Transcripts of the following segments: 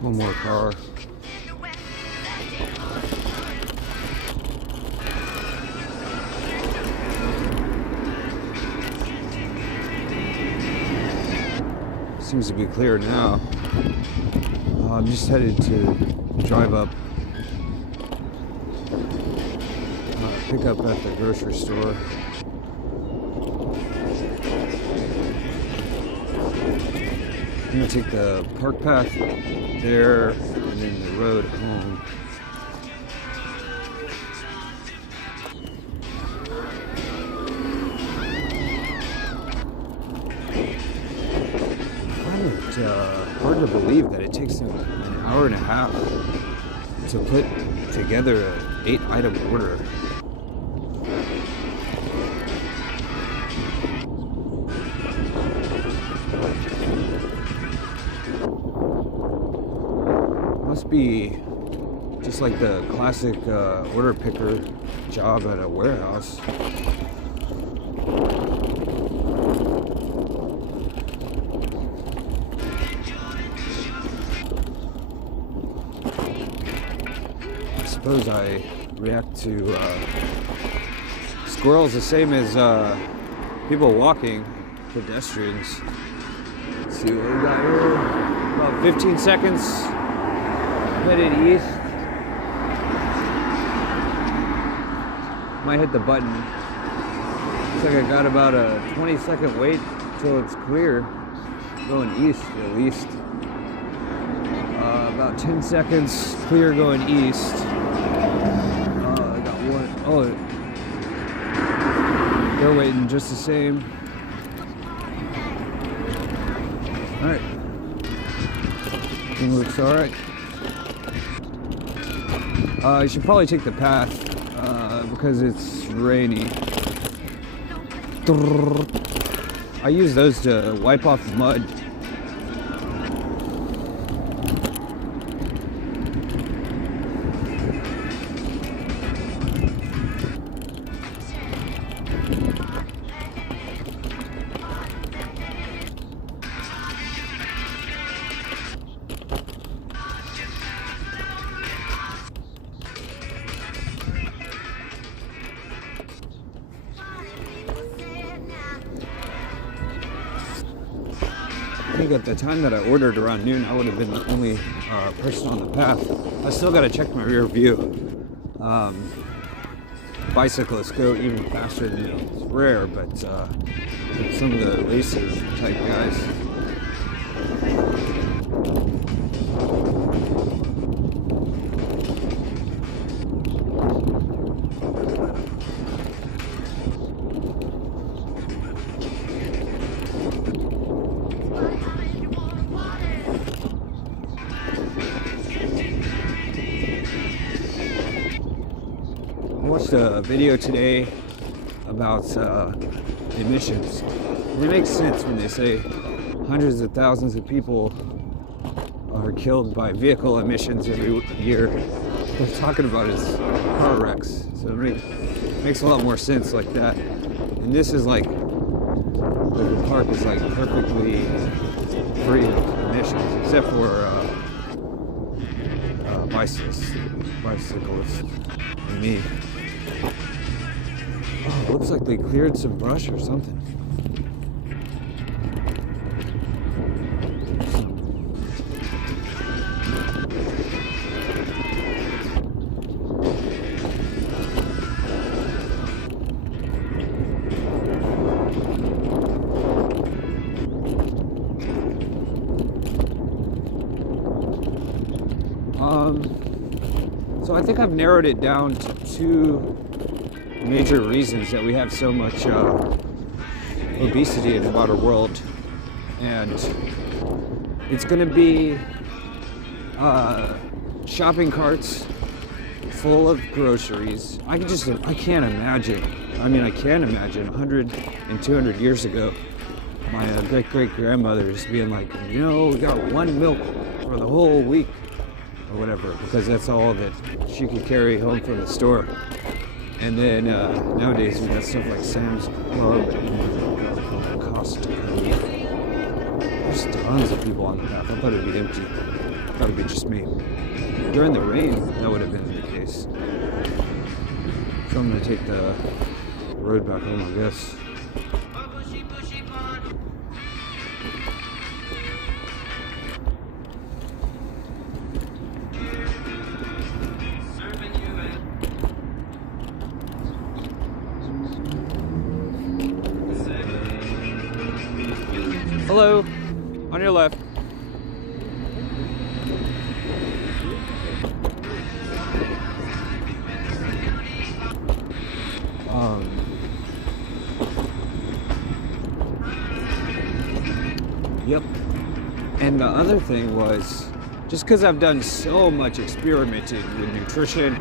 One more car. Seems to be clear now. I'm just headed to drive up, pick up at the grocery store. I'm gonna take the park path there and then the road home. Hard to believe that it takes them an hour and a half to put together an 8-item order. Must be just like the classic order picker job at a warehouse. suppose I react to squirrels the same as people walking, pedestrians. Let's see what we got here. About 15 seconds. Headed east. Might hit the button. Looks like I got about a 20-second wait till it's clear. Going east at least. About 10 seconds clear going east. I got one. Oh, they're waiting just the same. All right. Everything looks all right. You should probably take the path because it's rainy. I use those to wipe off the mud. I think at the time that I ordered around noon, I would have been the only person on the path. I still got to check my rear view. Bicyclists go even faster than me. It's rare, but some of the racer type guys. I watched a video today about emissions. It makes sense when they say hundreds of thousands of people are killed by vehicle emissions every year. What they're talking about is car wrecks. So it makes a lot more sense like that. And this is like the park is like perfectly free of emissions, except for bicyclists and me. Oh, looks like they cleared some brush or something. So I think I've narrowed it down to two major reasons that we have so much obesity in the modern world, and it's going to be shopping carts full of groceries. I can't imagine. I mean, I can imagine 100 and 200 years ago, my great-great-grandmothers being like, you know, we got one milk for the whole week or whatever, because that's all that she could carry home from the store. And then nowadays we got stuff like Sam's Club and Costco. There's tons of people on the path. I thought it'd be empty. I thought it'd be just me. During the rain, that would have been the case. So I'm gonna take the road back home, I guess. Hello, on your left. Yep. And the other thing was, just because I've done so much experimenting with nutrition,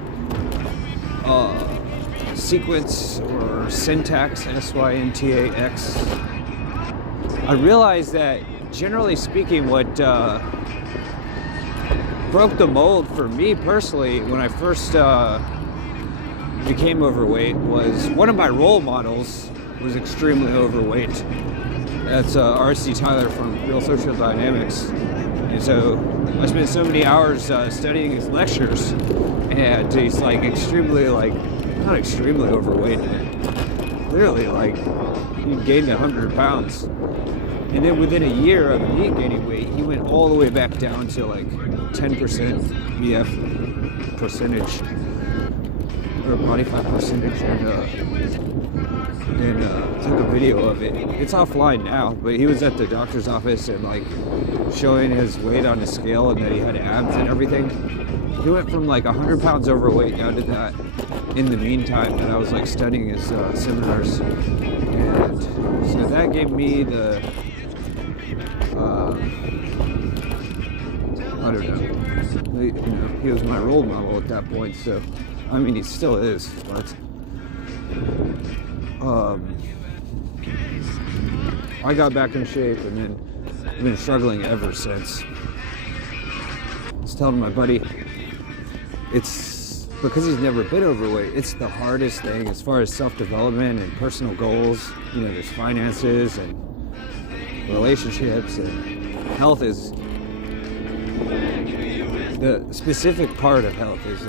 sequence or syntax, SYNTAX, I realized that, generally speaking, what broke the mold for me personally when I first became overweight was one of my role models was extremely overweight. That's R.C. Tyler from Real Social Dynamics. And so I spent so many hours studying his lectures, and he's like extremely, like, not extremely overweight, clearly like he gained 100 pounds. And then within a year of me gaining weight, he went all the way back down to like 10% BF percentage, or body fat percentage, and took a video of it. It's offline now, but he was at the doctor's office and like showing his weight on the scale and that he had abs and everything. He went from like 100 pounds overweight down to that in the meantime that I was like studying his seminars. And so that gave me the I don't know. You know, he was my role model at that point. So, I mean, he still is. But I got back in shape, and then I've been struggling ever since. I was telling my buddy, it's because he's never been overweight. It's the hardest thing as far as self-development and personal goals. You know, there's finances and relationships, and health is the specific part of health is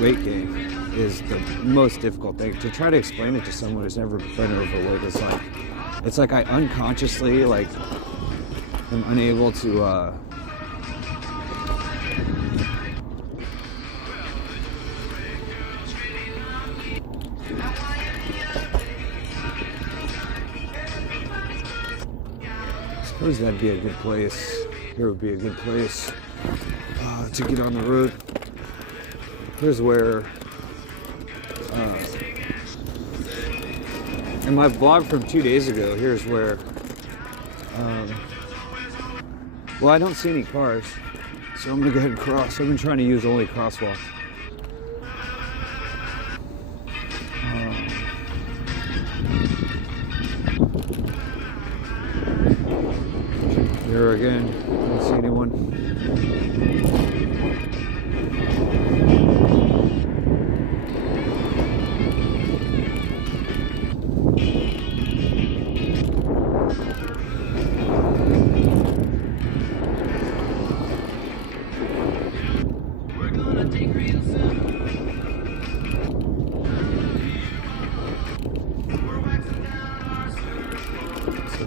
weight gain is the most difficult thing. To try to explain it to someone who's never been overweight is like, it's like I unconsciously like am unable to I suppose that'd be a good place. Here would be a good place to get on the road. Here's where, in my vlog from 2 days ago, here's where, well, I don't see any cars, so I'm gonna go ahead and cross. I've been trying to use only crosswalks. Here again, don't see anyone.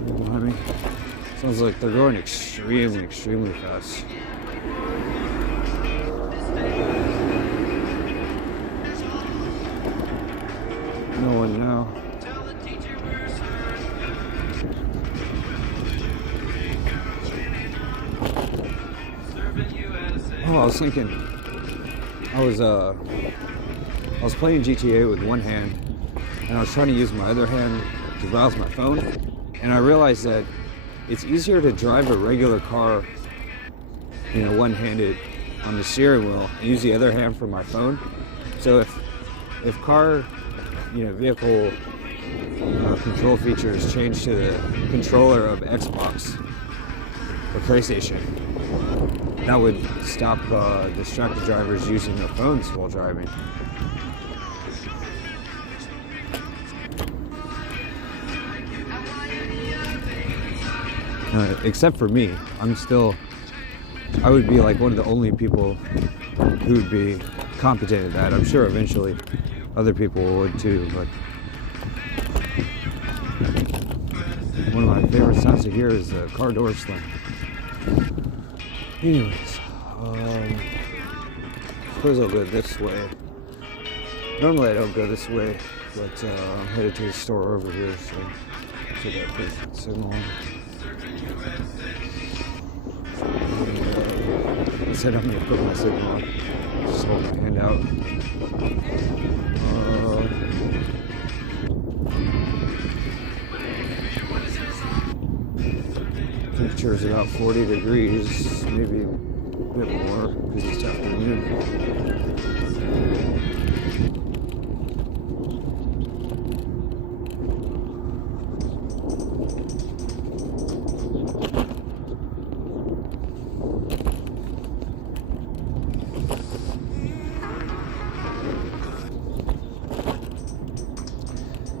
Behind me. Sounds like they're going extremely fast. No one now. Oh, I was thinking, I was playing GTA with one hand, and I was trying to use my other hand to browse my phone, and I realized that it's easier to drive a regular car, you know, one-handed on the steering wheel, and use the other hand for my phone. So if car, you know, vehicle control features change to the controller of Xbox or PlayStation, that would stop distracted drivers using their phones while driving. Except for me, I would be like one of the only people who would be competent at that. I'm sure eventually other people would too, but one of my favorite sounds to hear is the car door slam. Anyways, suppose I'll go this way. Normally I don't go this way, but I'm headed to the store over here, so I should have put that signal on. I said I'm gonna put my signal on. Just hold my hand out. Temperature is about 40 degrees, maybe a bit more because it's afternoon.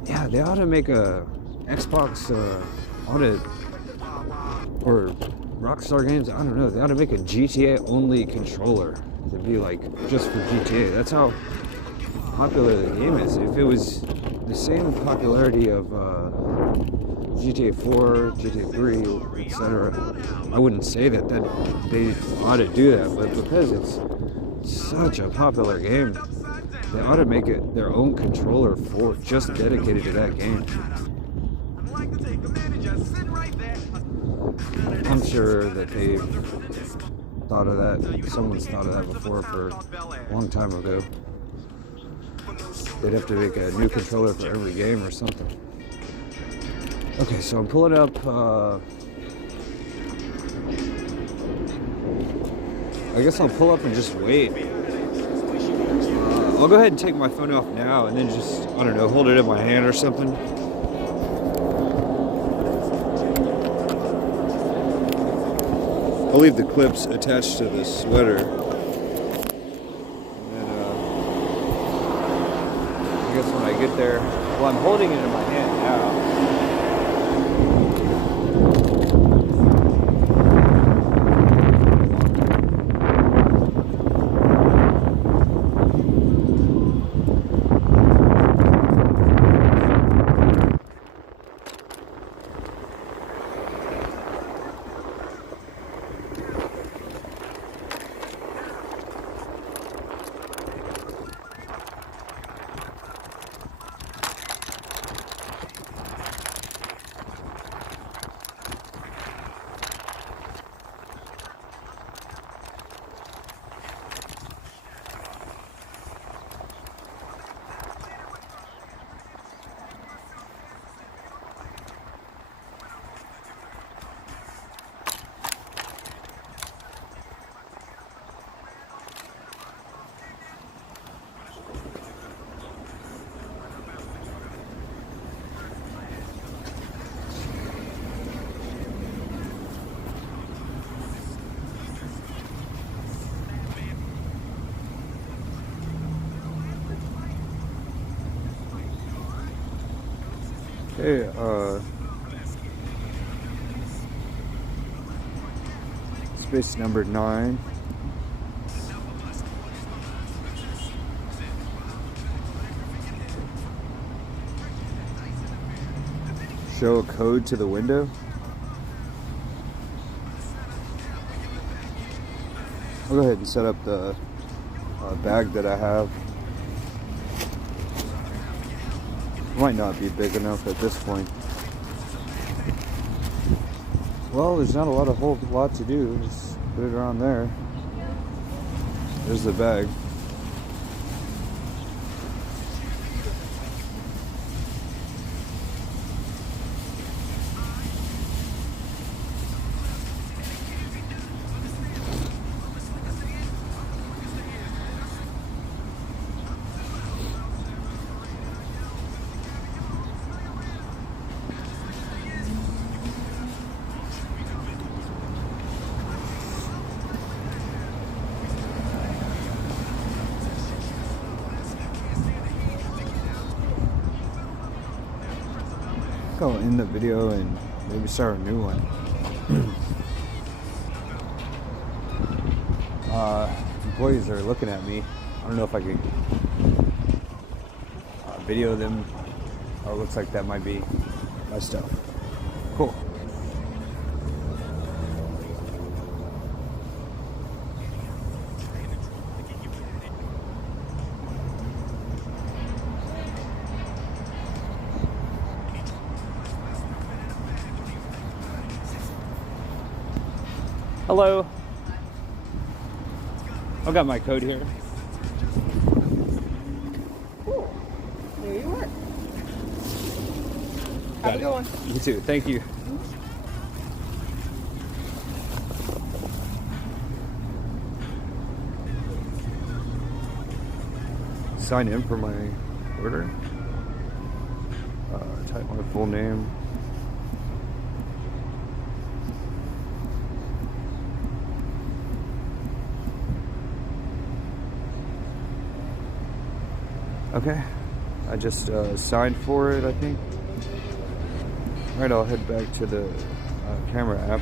Yeah, they ought to make a Xbox or Rockstar Games, I don't know, they ought to make a GTA only controller to be like just for GTA. That's how popular the game is. If it was the same popularity of GTA 4, GTA 3, etc., I wouldn't say that they ought to do that. But because it's such a popular game, they ought to make it their own controller for just dedicated to that game. I'm sure that they've thought of that. Someone's thought of that before for a long time ago. They'd have to make a new controller for every game or something. Okay, so I'm pulling up. I guess I'll pull up and just wait. I'll go ahead and take my phone off now and then just, I don't know, hold it in my hand or something. I'll leave the clips attached to the sweater. And then, I guess when I get there, well, I'm holding it in my hand now. Hey, space number 9. Show a code to the window. I'll go ahead and set up the bag that I have. Might not be big enough at this point. Well, there's not a whole lot to do. Just put it around there. There's the bag. I'll end the video and maybe start a new one. Employees are looking at me. I don't know if I could video them. Oh, it looks like that might be my stuff. Cool. Hello. I've got my code here. Cool. There you are. Got Have a good one. You too. Thank you. Sign in for my order. Type my full name. Okay, I just signed for it, I think. Alright, I'll head back to the camera app.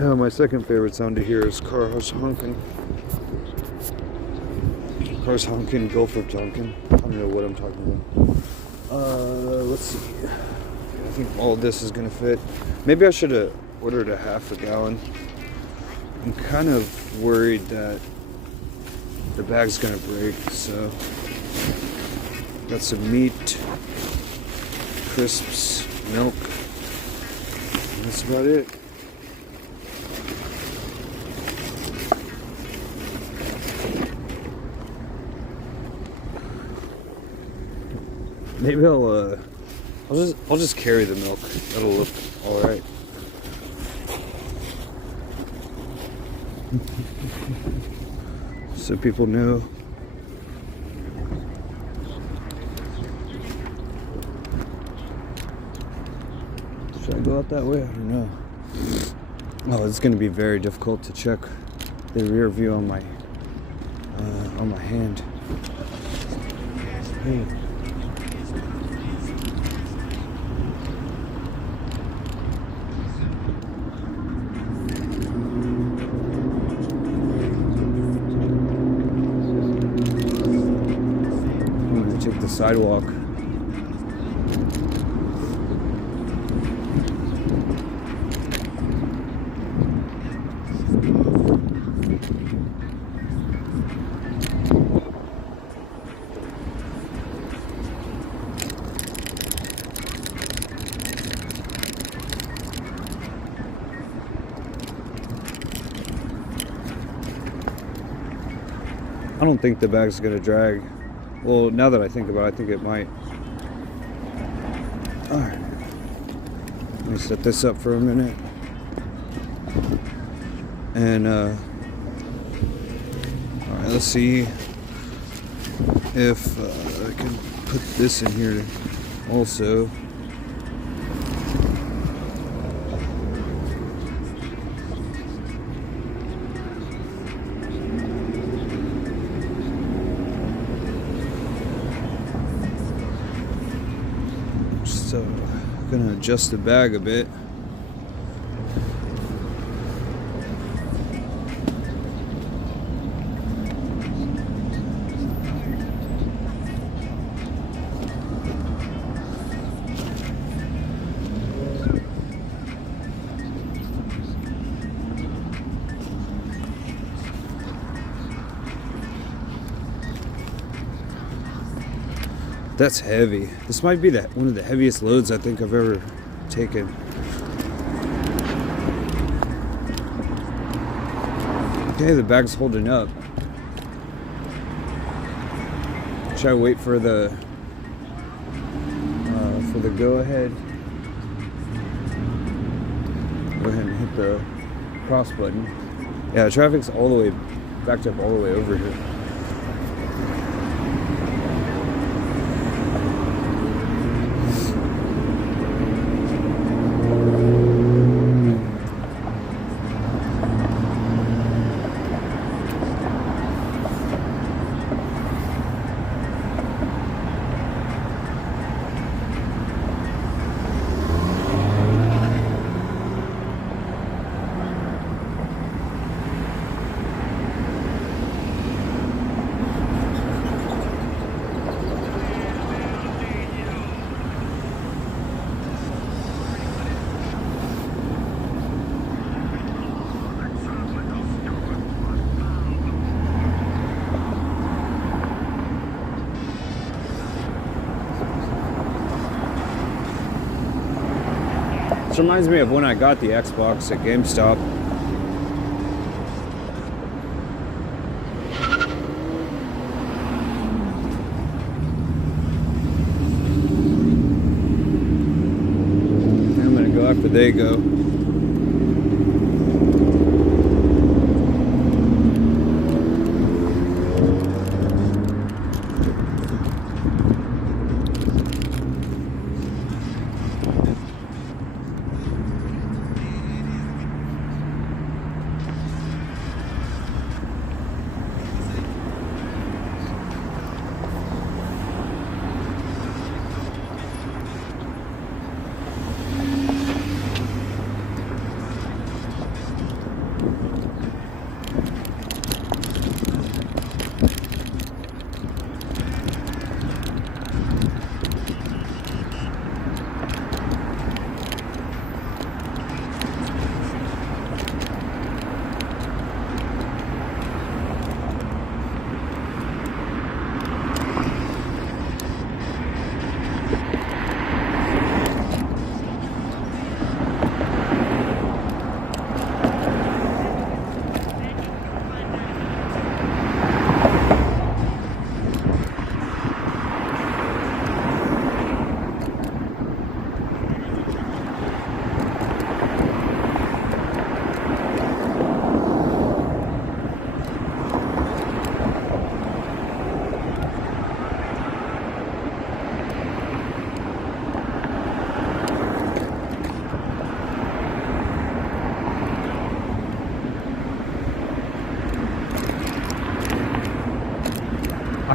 My second favorite sound to hear is cars honking. Cars honking, Gulfers honking. I don't know what I'm talking about. Let's see. I think all of this is gonna fit. Maybe I should have ordered a half a gallon. I'm kind of worried that the bag's gonna break, so got some meat, crisps, milk, and that's about it. Maybe I'll just carry the milk. That'll look all right. So people know. Should I go out that way? I don't know. Oh, it's going to be very difficult to check the rear view on my hand. Hey. Check the sidewalk. I don't think the bag's gonna drag. Well, now that I think about it, I think it might. Alright. Let me set this up for a minute. And, alright, let's see if I can put this in here also. So, gonna adjust the bag a bit. That's heavy. This might be one of the heaviest loads I think I've ever taken. Okay, the bag's holding up. Should I wait for the go ahead? Go ahead and hit the cross button. Yeah, traffic's all the way backed up all the way over here. This reminds me of when I got the Xbox at GameStop. I'm gonna go after they go.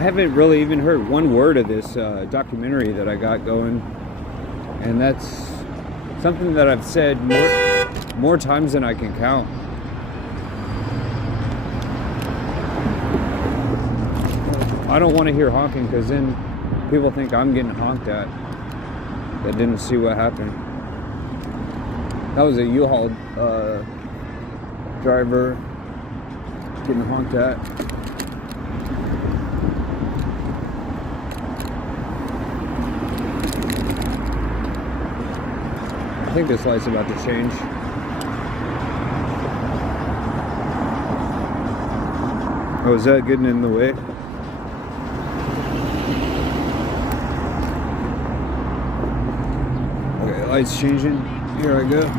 haven't really even heard one word of this documentary that I got going, and that's something that I've said more times than I can count. I don't want to hear honking, because then people think I'm getting honked at that didn't see what happened. That was a U-Haul driver getting honked at. I think this light's about to change. Oh, is that getting in the way? Okay, light's changing. Here I go.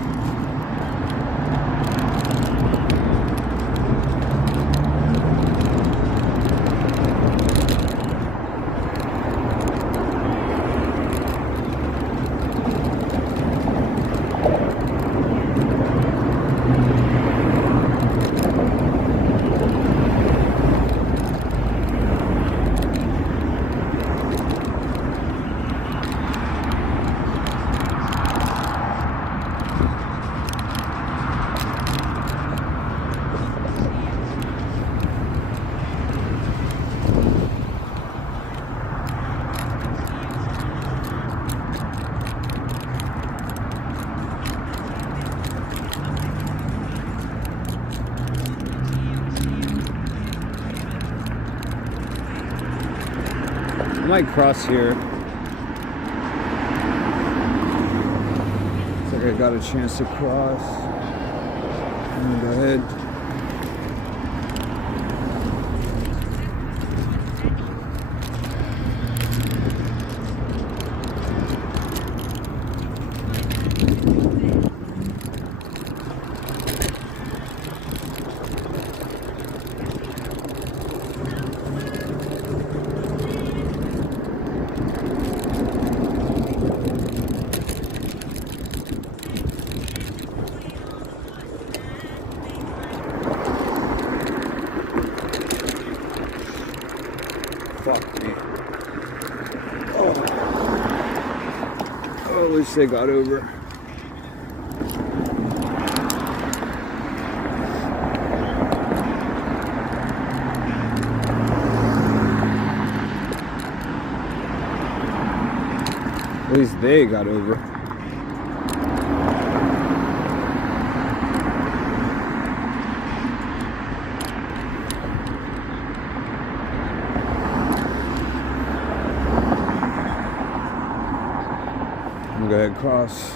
I might cross here. Looks like I got a chance to cross. I'm gonna go ahead. Fuck me. Oh, at least they got over. At least they got over. I'm gonna go ahead and cross.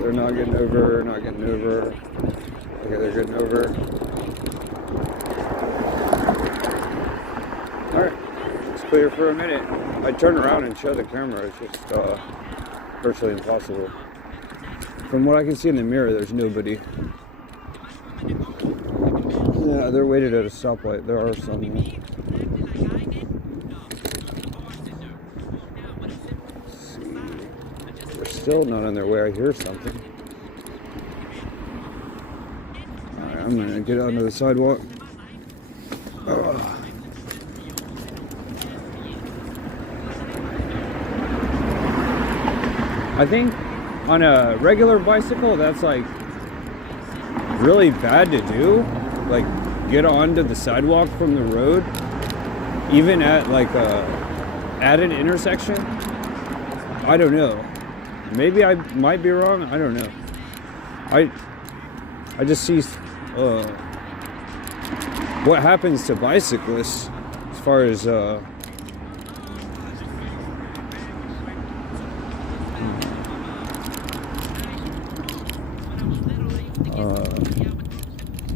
They're not getting over, not getting over. Okay, they're getting over. Alright, it's clear for a minute. I turn around and show the camera, it's just virtually impossible. From what I can see in the mirror, there's nobody. Yeah, they're waited at a stoplight. There are some. Still not on their way. I hear something. Alright, I'm gonna get onto the sidewalk. Ugh. I think on a regular bicycle, that's like really bad to do. Like, get onto the sidewalk from the road, even at like at an intersection. I don't know. Maybe I might be wrong. I don't know. I just see what happens to bicyclists as far as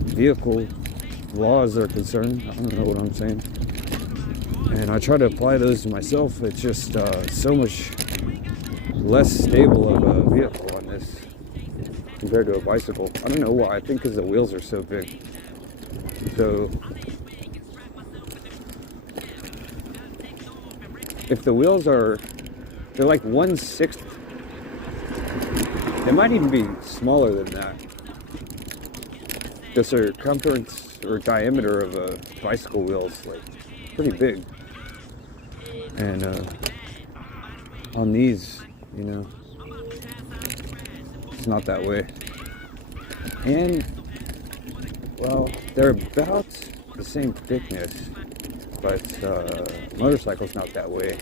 vehicle laws are concerned. I don't know what I'm saying. And I try to apply those to myself. It's just so much less stable of a vehicle on this compared to a bicycle. I don't know why. I think because the wheels are so big. So if the wheels they're like 1/6, they might even be smaller than that. The circumference or diameter of a bicycle wheel is like pretty big. And on these, you know, it's not that way. And, well, they're about the same thickness, but motorcycle's not that way.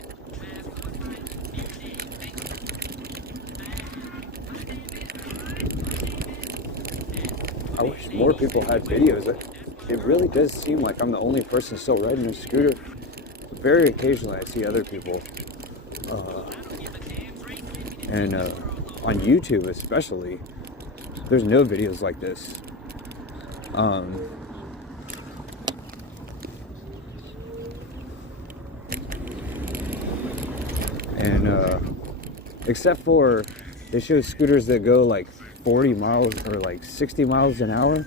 I wish more people had videos. It really does seem like I'm the only person still riding a scooter. Very occasionally I see other people. And on YouTube especially, there's no videos like this. Except for they show scooters that go like 40 miles or like 60 miles an hour.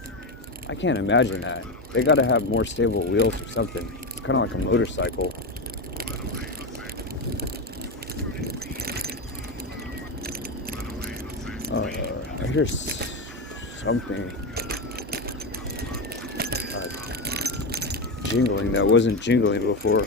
I can't imagine that. They gotta have more stable wheels or something. It's kind of like a motorcycle. I hear something jingling that wasn't jingling before.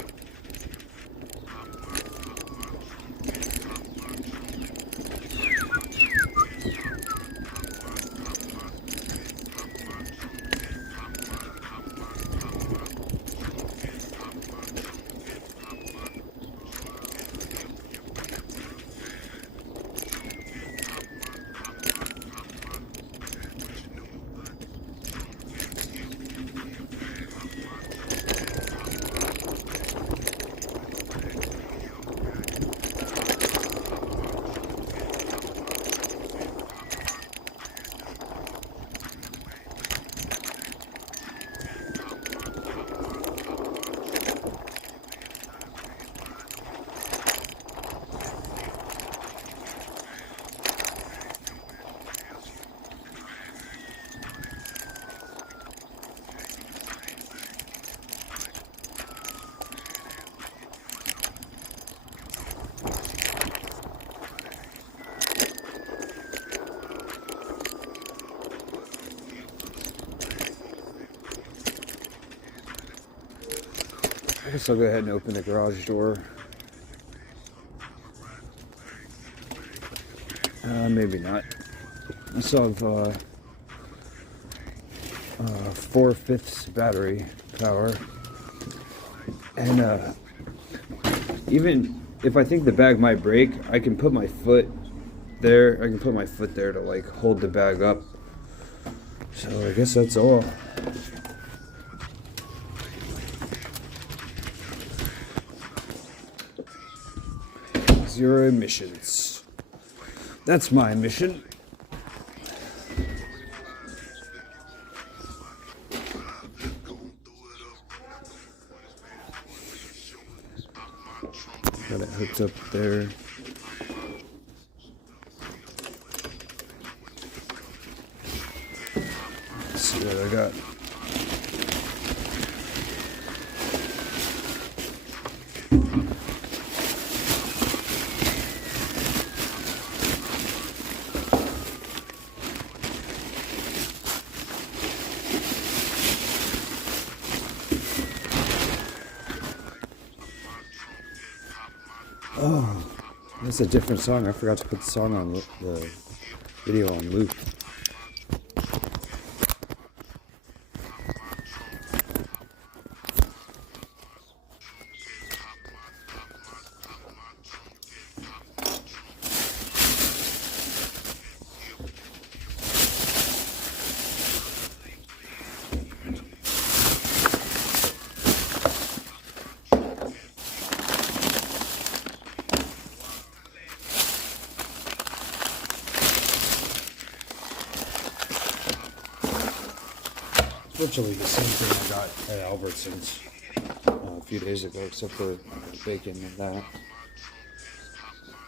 I guess I'll go ahead and open the garage door. Maybe not. I still have 4/5 battery power. And even if I think the bag might break, I can put my foot there. I can put my foot there to like hold the bag up. So I guess that's all. Zero emissions. That's my mission. Got it hooked up there. Let's see what I got. Oh, that's a different song. I forgot to put the song on the video on loop. virtually the same thing I got at Albertsons a few days ago, except for bacon and that.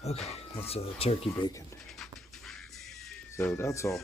Okay, that's turkey bacon. So that's all.